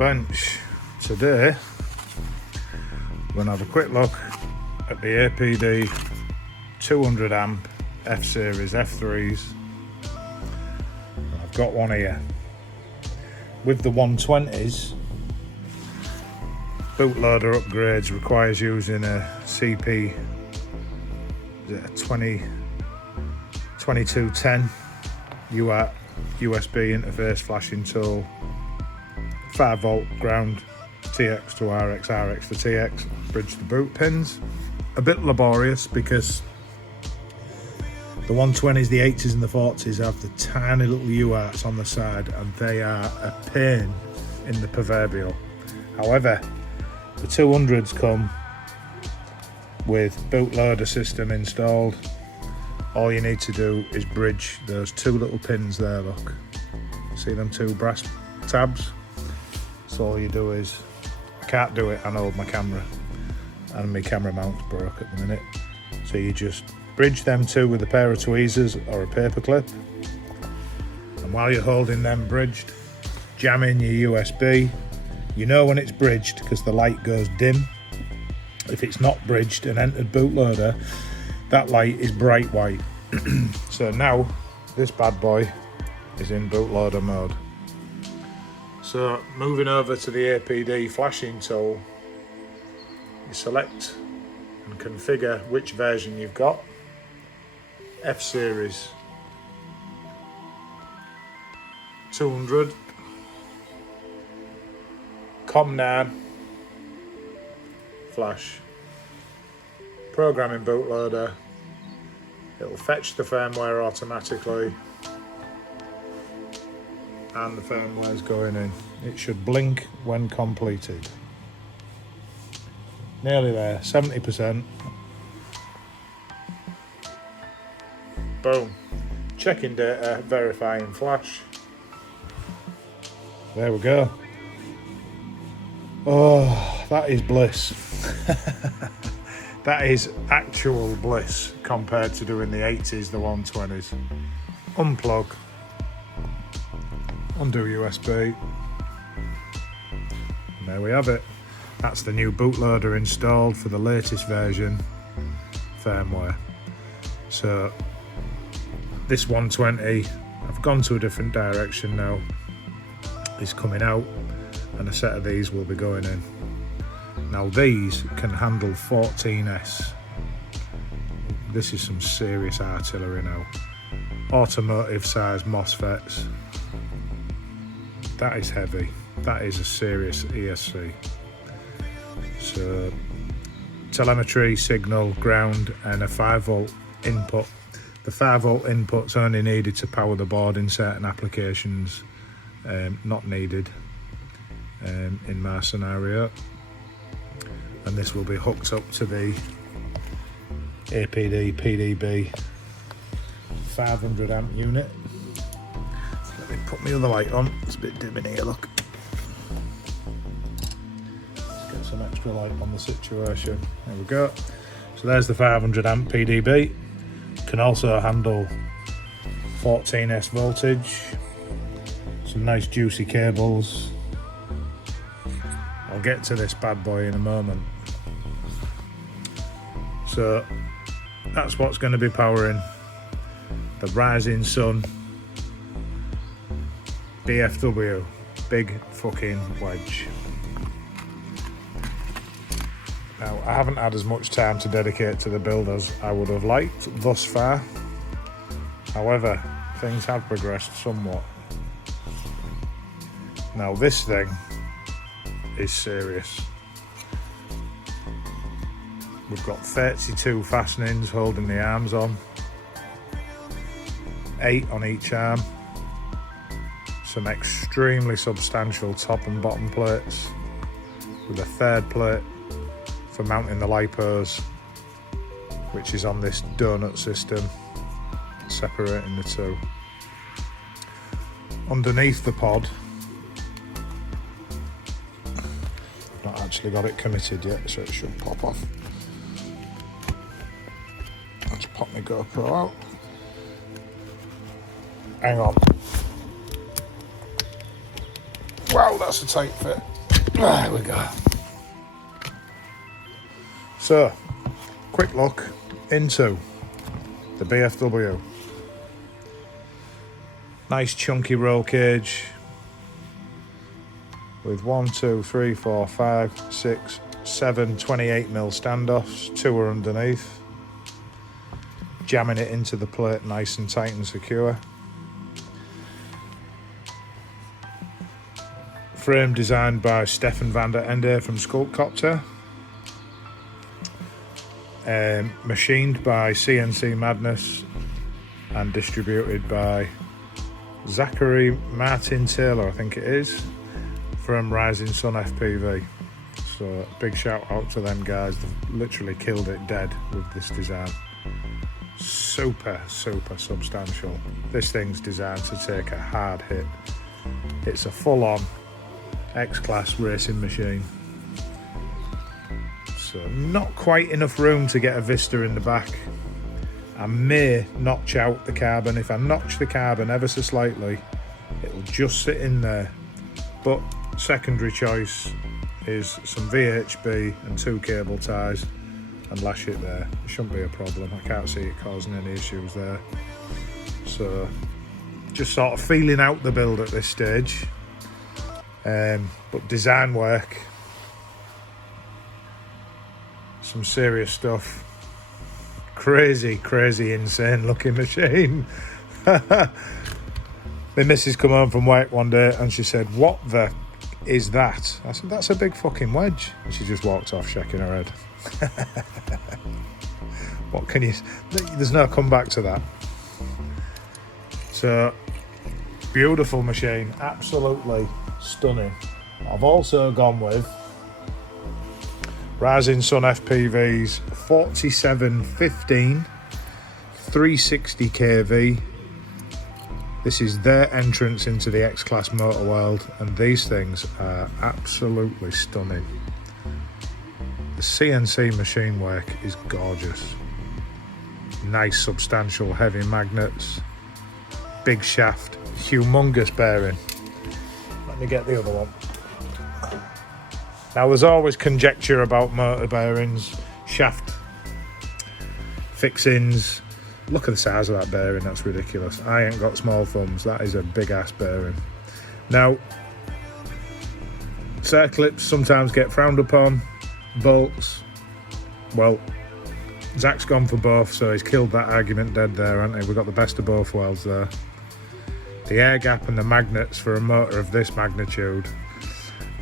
bench. Today we're going to have a quick look at the APD 200 amp F-Series F3s. I've got one here. With the 120s, bootloader upgrades requires using a CP 2210 UART USB interface flashing tool, 5 volt ground, TX to RX, RX to TX, bridge the boot pins. A bit laborious because the 120s, the 80s and the 40s have the tiny little UARTs on the side and they are a pain in the proverbial. However, the 200s come with bootloader system installed. All you need to do is bridge those 2 little pins there, look. See them 2 brass tabs? So all you do is, I can't do it, I hold my camera and my camera mount's broke at the minute. So you just bridge them 2 with a pair of tweezers or a paper clip. And while you're holding them bridged, jam in your USB. You know when it's bridged because the light goes dim. If it's not bridged and entered bootloader, that light is bright white. So now this bad boy is in bootloader mode. So moving over to the APD flashing tool, you select and configure which version you've got. F-Series 200, COM9 flash. Programming bootloader, it'll fetch the firmware automatically and the firmware's going in. It should blink when completed. Nearly there, 70%. Boom. Checking data, verifying flash. There we go. Oh, that is bliss. That is actual bliss compared to doing the 80s, the 120s. Unplug, undo USB, and there we have it. That's the new bootloader installed for the latest version firmware. So this 120, I've gone to a different direction now, is coming out and a set of these will be going in. Now these can handle 14S. This is some serious artillery now. Automotive size MOSFETs. That is heavy. That is a serious ESC. So telemetry, signal, ground and a 5 volt input. The 5 volt input's only needed to power the board in certain applications, not needed in my scenario. And this will be hooked up to the APD PDB 500 amp unit. Let me put my other light on, it's a bit dim in here, look. Let's get some extra light on the situation. There we go. So there's the 500 amp PDB. Can also handle 14S voltage. Some nice juicy cables. I'll get to this bad boy in a moment. So that's what's going to be powering the Rising Sun BFW, big fucking wedge. Now I haven't had as much time to dedicate to the build as I would have liked thus far. However, things have progressed somewhat. Now this thing is serious. We've got 32 fastenings holding the arms on, 8 on each arm, some extremely substantial top and bottom plates with a 3rd plate for mounting the lipos, which is on this donut system, separating the 2. Underneath the pod, not actually got it committed yet, so it should pop off. Let's pop my GoPro out. Hang on. Wow, that's a tight fit. There we go. So, quick look into the BFW. Nice chunky roll cage with 1, 2, 3, 4, 5, 6, 7 28mm standoffs. 2 are underneath. Jamming it into the plate nice and tight and secure. Frame designed by Stefan van der Ende from Sculptcopter. Machined by CNC Madness and distributed by Zachary Martin Taylor, I think it is, from Rising Sun FPV. So big shout out to them guys. They've literally killed it dead with this design. Super substantial. This thing's designed to take a hard hit. It's a full-on X-Class racing machine. So not quite enough room to get a Vista in the back. I may notch out the carbon. If I notch the carbon ever so slightly, it'll just sit in there. But secondary choice is some VHB and 2 cable ties and lash it there. It shouldn't be a problem. I can't see it causing any issues there. So just sort of feeling out the build at this stage. But design work, some serious stuff. Crazy insane looking machine. My missus come home from work one day and she said, "What the is that?" I said, "That's a big fucking wedge." And she just walked off shaking her head. What can you, there's no comeback to that. So beautiful machine, absolutely stunning. I've also gone with Rising Sun FPV's 4715 360 kV. This is their entrance into the X-Class motor world, and these things are absolutely stunning. The CNC machine work is gorgeous. Nice substantial heavy magnets, big shaft, humongous bearing. Let me get the other one. Now there's always conjecture about motor bearings, shaft fixings. Look at the size of that bearing, that's ridiculous. I ain't got small thumbs, that is a big ass bearing. Now, circlips sometimes get frowned upon, bolts, well, Zach's gone for both, so he's killed that argument dead there, hasn't he? We've got the best of both worlds there. The air gap and the magnets for a motor of this magnitude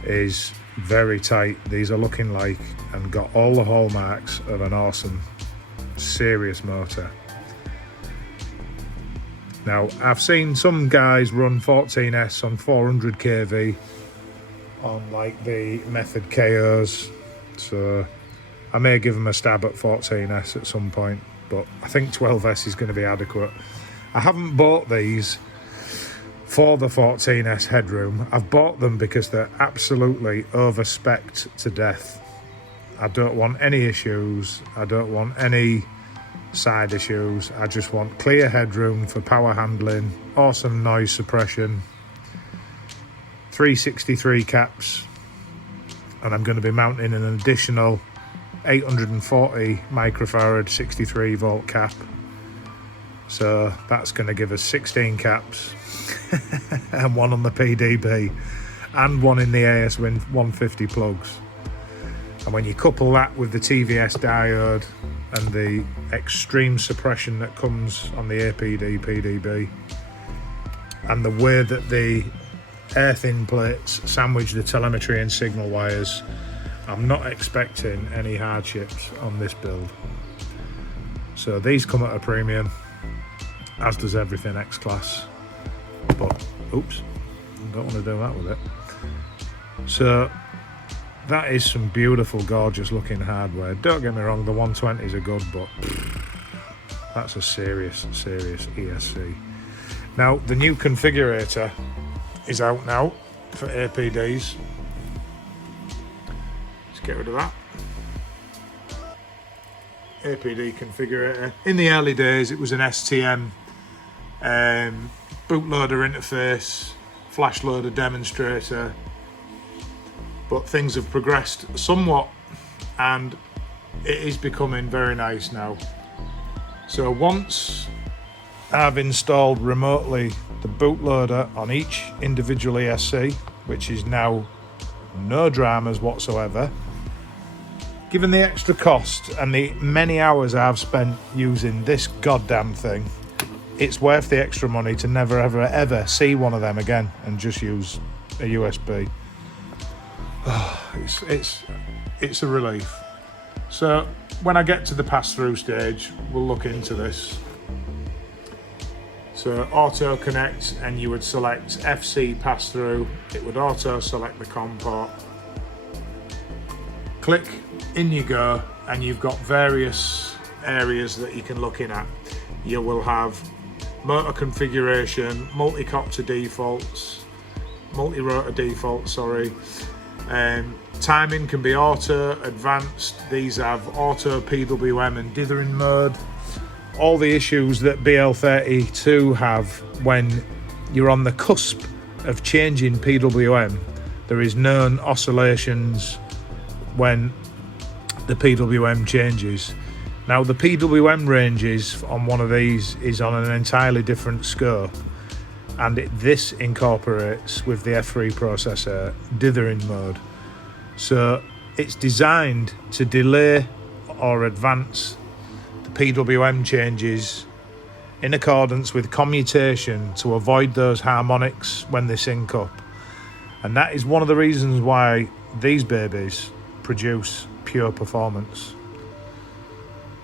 is very tight. These are looking like and got all the hallmarks of an awesome, serious motor. Now, I've seen some guys run 14S on 400 kV on like the Method KOs, so I may give them a stab at 14S at some point, but I think 12S is going to be adequate. I haven't bought these for the 14S headroom. I've bought them because they're absolutely over-spec'd to death. I don't want any issues. I don't want any side issues. I just want clear headroom for power handling, awesome noise suppression, 363 caps, and I'm going to be mounting an additional 840 microfarad 63 volt cap. So that's going to give us 16 caps and one on the PDB and one in the AS-Win 150 plugs. And when you couple that with the TVS diode and the extreme suppression that comes on the APD PDB and the way that the earth-in plates sandwich the telemetry and signal wires, I'm not expecting any hardships on this build. So these come at a premium, as does everything X-Class, but oops, I don't want to do that with it. So that is some beautiful, gorgeous looking hardware. Don't get me wrong, the 120s are good, but that's a serious ESC. Now, the new configurator is out now for APDs. Let's get rid of that. APD configurator. In the early days, it was an STM bootloader interface, flash loader demonstrator, but things have progressed somewhat and it is becoming very nice now. So once I've installed remotely the bootloader on each individual ESC, which is now no dramas whatsoever, given the extra cost and the many hours I've spent using this goddamn thing, it's worth the extra money to never ever ever see one of them again and just use a USB. It's a relief. So when I get to the pass-through stage, we'll look into this. So auto connect, and you would select FC pass-through. It would auto select the COM port. Click, in you go, and you've got various areas that you can look in at. You will have motor configuration, multi-copter defaults, multi-rotor defaults, sorry. Timing can be auto, advanced. These have auto, PWM and dithering mode. All the issues that BL32 have when you're on the cusp of changing PWM. There is known oscillations when the PWM changes. Now the PWM ranges on one of these is on an entirely different scope, and this incorporates with the F3 processor dithering mode. So it's designed to delay or advance the PWM changes in accordance with commutation to avoid those harmonics when they sync up. And that is one of the reasons why these babies produce pure performance.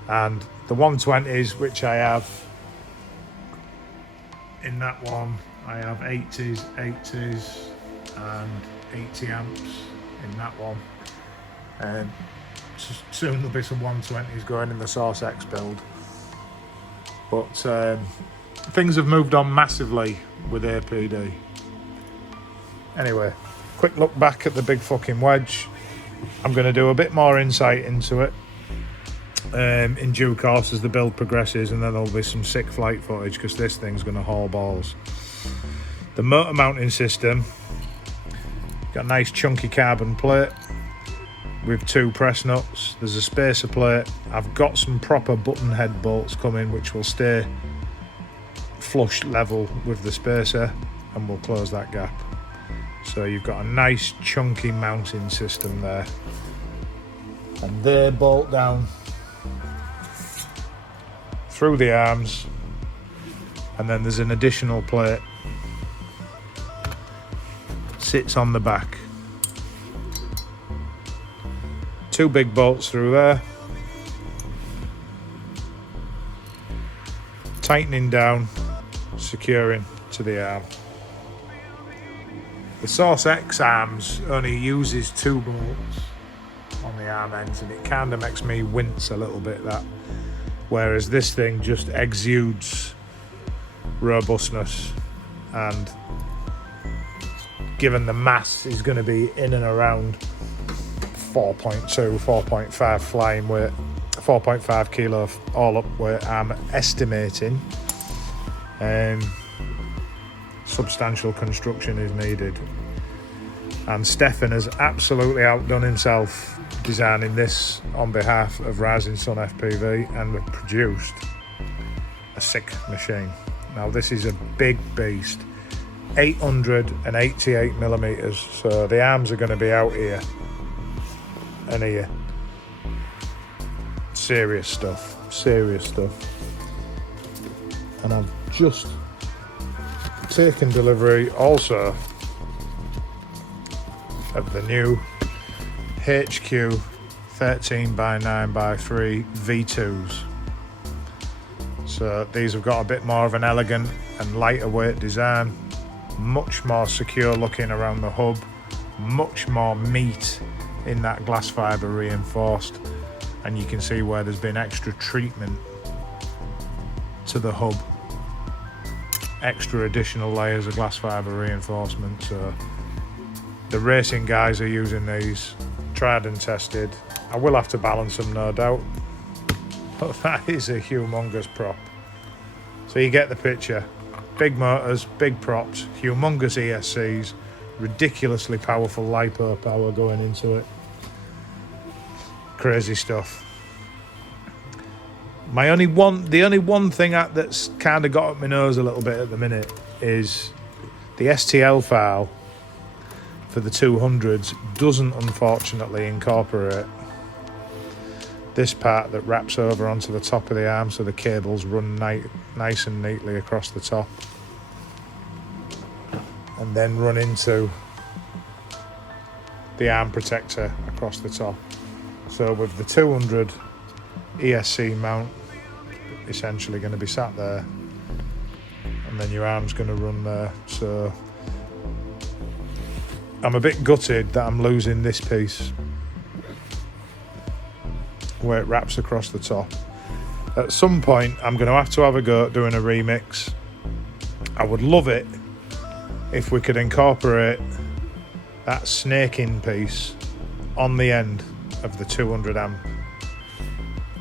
And the 120s, which I have in that one, I have 80s, and 80 amps in that one. Soon there'll be some 120s going in the Source X build. But things have moved on massively with APD. Anyway, quick look back at the big fucking wedge. I'm going to do a bit more insight into it in due course as the build progresses, and then there'll be some sick flight footage because this thing's going to haul balls. The motor mounting system, got a nice chunky carbon plate with 2 press nuts. There's a spacer plate. I've got some proper button head bolts coming which will stay flush level with the spacer and will close that gap. So you've got a nice chunky mounting system there, and they bolt down through the arms, and then there's an additional plate sits on the back. 2 big bolts through there, tightening down, securing to the arm. The Source X arms only uses 2 bolts on the arm ends, and it kind of makes me wince a little bit, that, whereas this thing just exudes robustness, and given the mass is going to be in and around 4.2, 4.5 flying weight, 4.5 kilo all up weight, I'm estimating. Substantial construction is needed, and Stefan has absolutely outdone himself designing this on behalf of Rising Sun FPV, and we've produced a sick machine. Now this is a big beast, 888 millimeters, so the arms are going to be out here and here. Serious stuff. And I've just taken delivery also of the new HQ 13x9x3 V2s. So these have got a bit more of an elegant and lighter weight design, much more secure looking around the hub, much more meat in that glass fibre reinforced, and you can see where there's been extra treatment to the hub, extra additional layers of glass fibre reinforcement. So the racing guys are using these, tried and tested. I will have to balance them, no doubt, but that is a humongous prop. So you get the picture. Big motors, big props, humongous ESCs, ridiculously powerful LiPo power going into it. Crazy stuff. The only one thing that's kind of got up my nose a little bit at the minute is the STL file for the 200s doesn't unfortunately incorporate this part that wraps over onto the top of the arm, so the cables run nice and neatly across the top and then run into the arm protector across the top. So with the 200 ESC mount essentially going to be sat there, and then your arm's going to run there. So I'm a bit gutted that I'm losing this piece where it wraps across the top. At some point I'm going to have a go at doing a remix. I would love it if we could incorporate that snaking piece on the end of the 200 amp.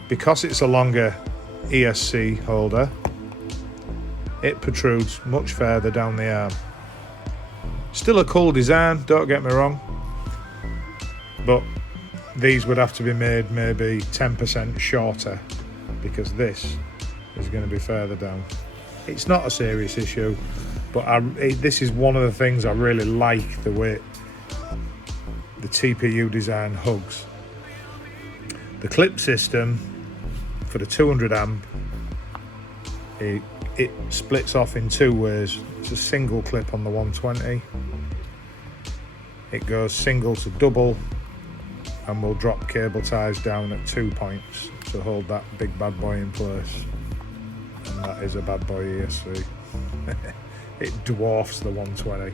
Because it's a longer ESC holder, it protrudes much further down the arm. Still a cool design, don't get me wrong, but these would have to be made maybe 10% shorter, because this is going to be further down. It's not a serious issue, but this is one of the things I really like, the way the TPU design hugs. The clip system for the 200 amp, it splits off in two ways. It's a single clip on the 120. It goes single to double, and we'll drop cable ties down at 2 points to hold that big bad boy in place. And that is a bad boy ESC. It dwarfs the 120.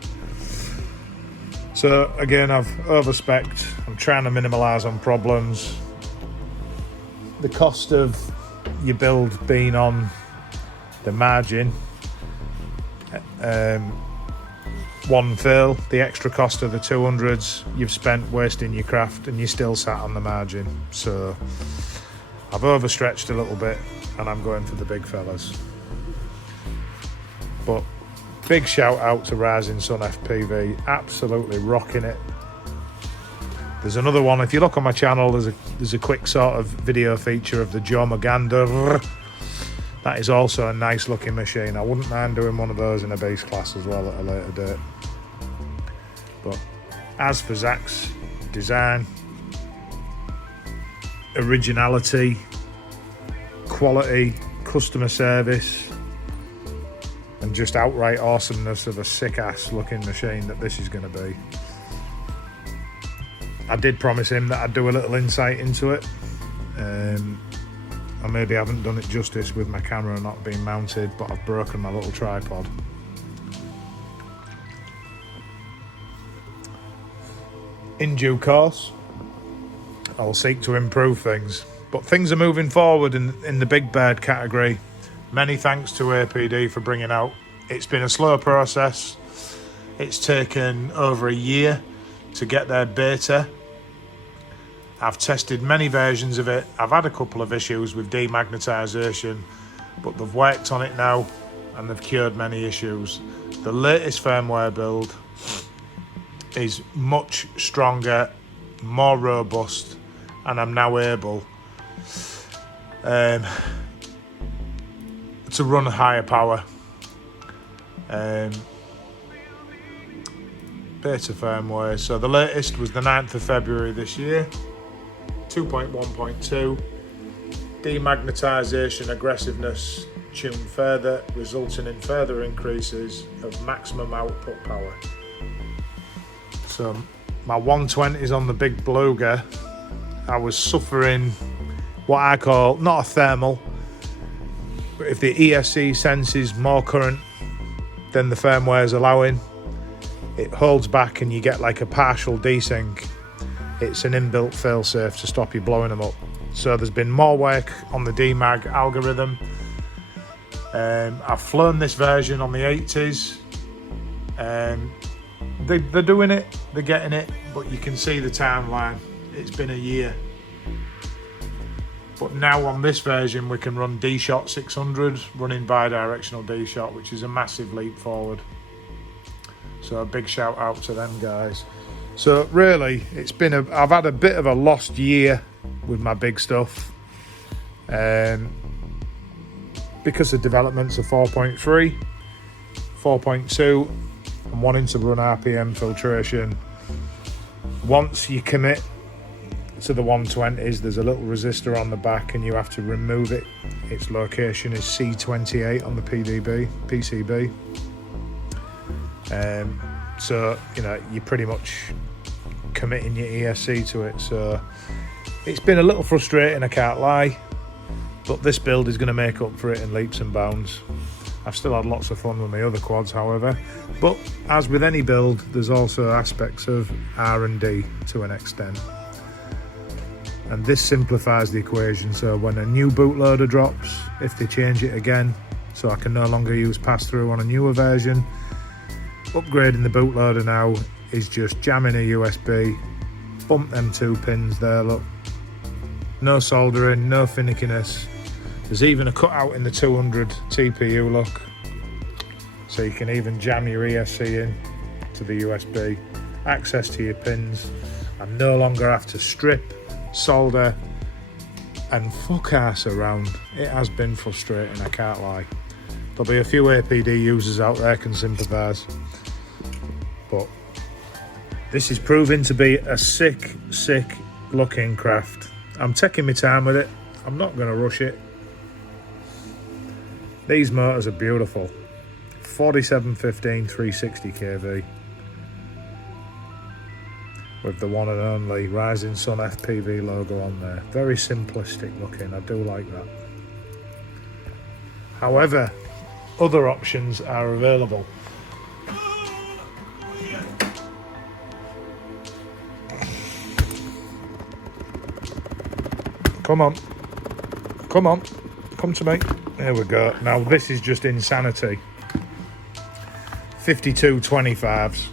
So again, I've overspec'd. I'm trying to minimalise on problems. The cost of your build being on the margin, one fail, the extra cost of the 200s you've spent wasting your craft, and you still sat on the margin. So I've overstretched a little bit, and I'm going for the big fellas. But big shout out to Rising Sun FPV, absolutely rocking it. There's another one, if you look on my channel, there's a quick sort of video feature of the Joe Magander. That is also a nice looking machine. I wouldn't mind doing one of those in a base class as well at a later date. But as for Zach's design, originality, quality, customer service, and just outright awesomeness of a sick ass looking machine that this is going to be. I did promise him that I'd do a little insight into it. I maybe haven't done it justice with my camera not being mounted, but I've broken my little tripod. In due course, I'll seek to improve things, but things are moving forward in the big bird category. Many thanks to APD for bringing out. It's been a slow process. It's taken over a year to get their beta. I've tested many versions of it. I've had a couple of issues with demagnetization, but they've worked on it now and they've cured many issues. The latest firmware build is much stronger, more robust, and I'm now able to run higher power. Beta firmware. So the latest was the 9th of February this year. 2.1.2, demagnetization aggressiveness tuned further, resulting in further increases of maximum output power. So my 120 is on the big Beluga. I was suffering what I call, not a thermal, but if the ESC senses more current than the firmware is allowing, it holds back and you get like a partial desync. It's an inbuilt failsafe to stop you blowing them up. So there's been more work on the demag algorithm. I've flown this version on the 80s. They're doing it, they're getting it, but you can see the timeline. It's been a year. But now on this version we can run D-Shot 600, running bi-directional D-Shot, which is a massive leap forward. So a big shout out to them guys. So really, I've had a bit of a lost year with my big stuff. Because the developments are 4.3, 4.2, I'm wanting to run RPM filtration. Once you commit to the 120s, there's a little resistor on the back and you have to remove it. Its location is C28 on the PCB. So, you know, you're pretty much committing your ESC to it. So it's been a little frustrating, I can't lie, but this build is going to make up for it in leaps and bounds. I've still had lots of fun with my other quads, however, but as with any build, there's also aspects of R&D to an extent. And this simplifies the equation, so when a new bootloader drops, if they change it again, so I can no longer use pass-through on a newer version, upgrading the bootloader now is just jamming a USB, bump them 2 pins there, look. No soldering, no finickiness. There's even a cutout in the 200 TPU, look. So you can even jam your ESC in to the USB. Access to your pins. I no longer have to strip, solder, and fuck ass around. It has been frustrating, I can't lie. There'll be a few APD users out there can sympathise. But this is proving to be a sick looking craft. I'm taking my time with it. I'm not going to rush it. These motors are beautiful. 4715 360 kV with the one and only Rising Sun FPV logo on there. Very simplistic looking, I do like that. However, other options are available. Come on, come to me. There we go. Now this is just insanity. 5225s.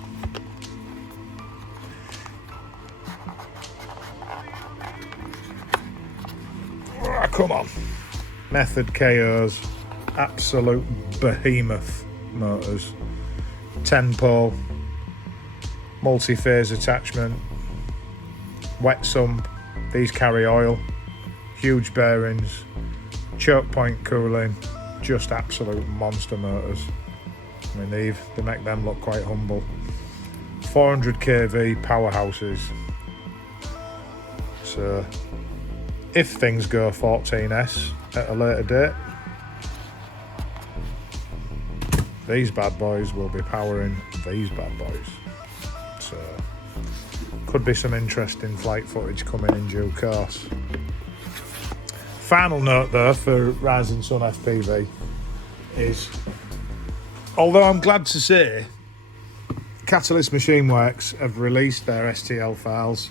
Oh, come on. Method KOs. Absolute behemoth motors. 10 pole. Multi-phase attachment. Wet sump. These carry oil. Huge bearings. Choke point cooling. Just absolute monster motors. I mean, they make them look quite humble. 400 kV powerhouses. So if things go 14S at a later date, these bad boys will be powering these bad boys. So could be some interesting flight footage coming in due course. Final note though for Rising Sun FPV is, although I'm glad to say Catalyst Machine Works have released their STL files.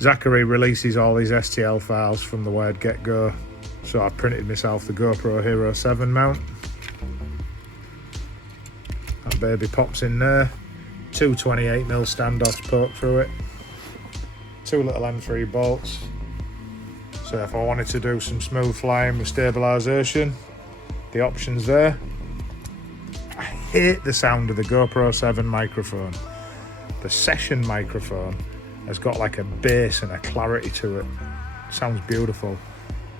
Zachary releases all these STL files from the word get-go. So I printed myself the GoPro Hero 7 mount. That baby pops in there. 2 28mm standoffs poke through it. 2 little M3 bolts. So if I wanted to do some smooth flying with stabilisation, the options there. I hate the sound of the GoPro 7 microphone. The session microphone has got like a bass and a clarity to it. Sounds beautiful.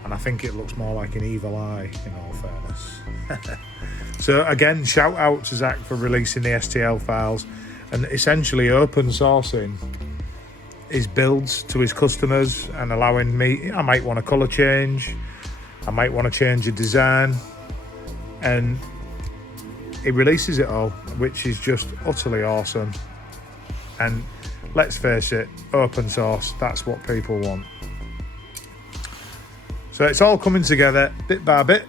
And I think it looks more like an evil eye, in all fairness. So again, shout out to Zach for releasing the STL files and essentially open sourcing his builds to his customers and allowing me, I might want a colour change, I might want to change a design, and he releases it all, which is just utterly awesome. And let's face it, open source, that's what people want. So it's all coming together bit by bit.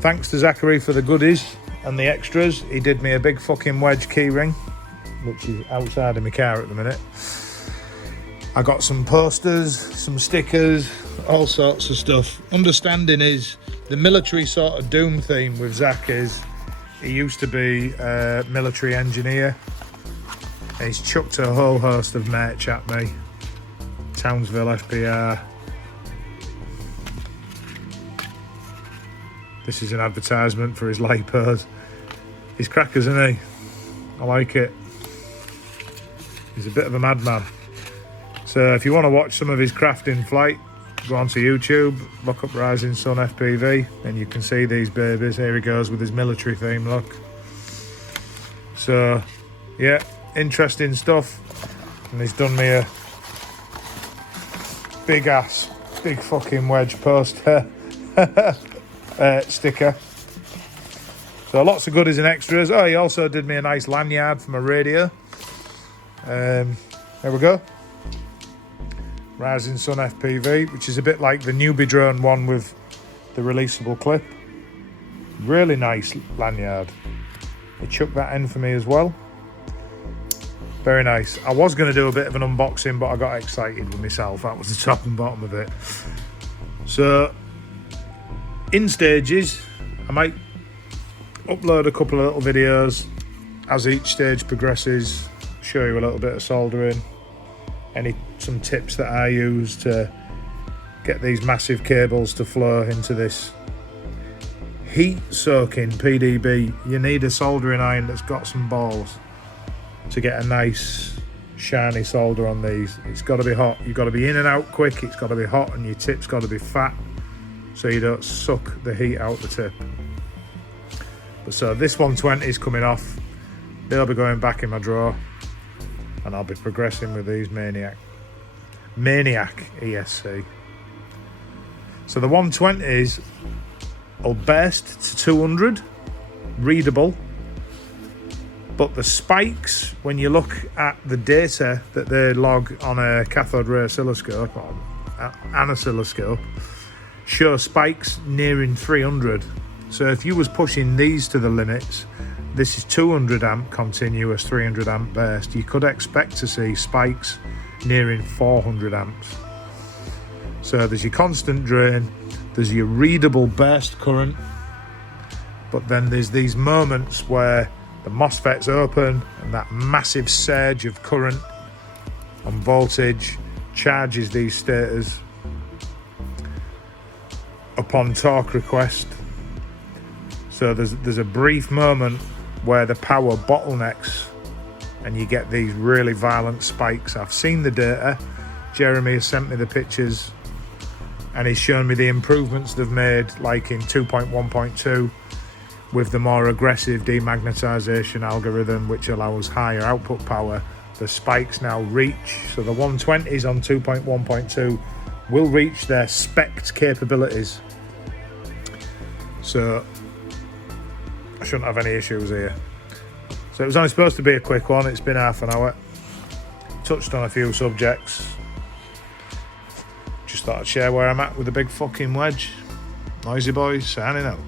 Thanks to Zachary for the goodies and the extras. He did me a big fucking wedge keyring, which is outside of my car at the minute. I got some posters, some stickers, all sorts of stuff. Understanding is the military sort of doom theme with Zach is he used to be a military engineer. And he's chucked a whole host of merch at me. Townsville FPR. This is an advertisement for his lipos. He's crackers, isn't he? I like it. He's a bit of a madman. So if you want to watch some of his craft in flight, go onto YouTube, look up Rising Sun FPV, and you can see these babies. Here he goes with his military theme, look. So, yeah, interesting stuff. And he's done me a big fucking wedge poster sticker. So lots of goodies and extras. Oh, he also did me a nice lanyard for my radio. There we go. Rising Sun FPV, which is a bit like the newbie drone one with the releasable clip. Really nice lanyard. He chucked that in for me as well. Very nice. I was going to do a bit of an unboxing, but I got excited with myself. That was the top and bottom of it. So, in stages, I might upload a couple of little videos as each stage progresses, show you a little bit of soldering, some tips that I use to get these massive cables to flow into this heat soaking PDB. You need a soldering iron that's got some balls to get a nice shiny solder on these. It's got to be hot. You've got to be in and out quick. It's got to be hot, and your tip's got to be fat so you don't suck the heat out the tip. But so this 120 is coming off. They'll be going back in my drawer, and I'll be progressing with these Maniac ESC. So the 120s will burst to 200, readable, but the spikes, when you look at the data that they log on a cathode ray oscilloscope, or an oscilloscope, show spikes nearing 300. So if you was pushing these to the limits, this is 200 amp continuous, 300 amp burst, you could expect to see spikes nearing 400 amps. So there's your constant drain, there's your readable burst current, but then there's these moments where the MOSFET's open and that massive surge of current and voltage charges these stators upon torque request. So there's a brief moment where the power bottlenecks and you get these really violent spikes. I've seen the data. Jeremy has sent me the pictures and he's shown me the improvements they've made, like in 2.1.2 with the more aggressive demagnetization algorithm, which allows higher output power. The spikes now reach, so the 120s on 2.1.2 will reach their spec'd capabilities. So I shouldn't have any issues here. So it was only supposed to be a quick one. It's been half an hour. Touched on a few subjects. Just thought I'd share where I'm at with the big fucking wedge. Noisy boys, signing out.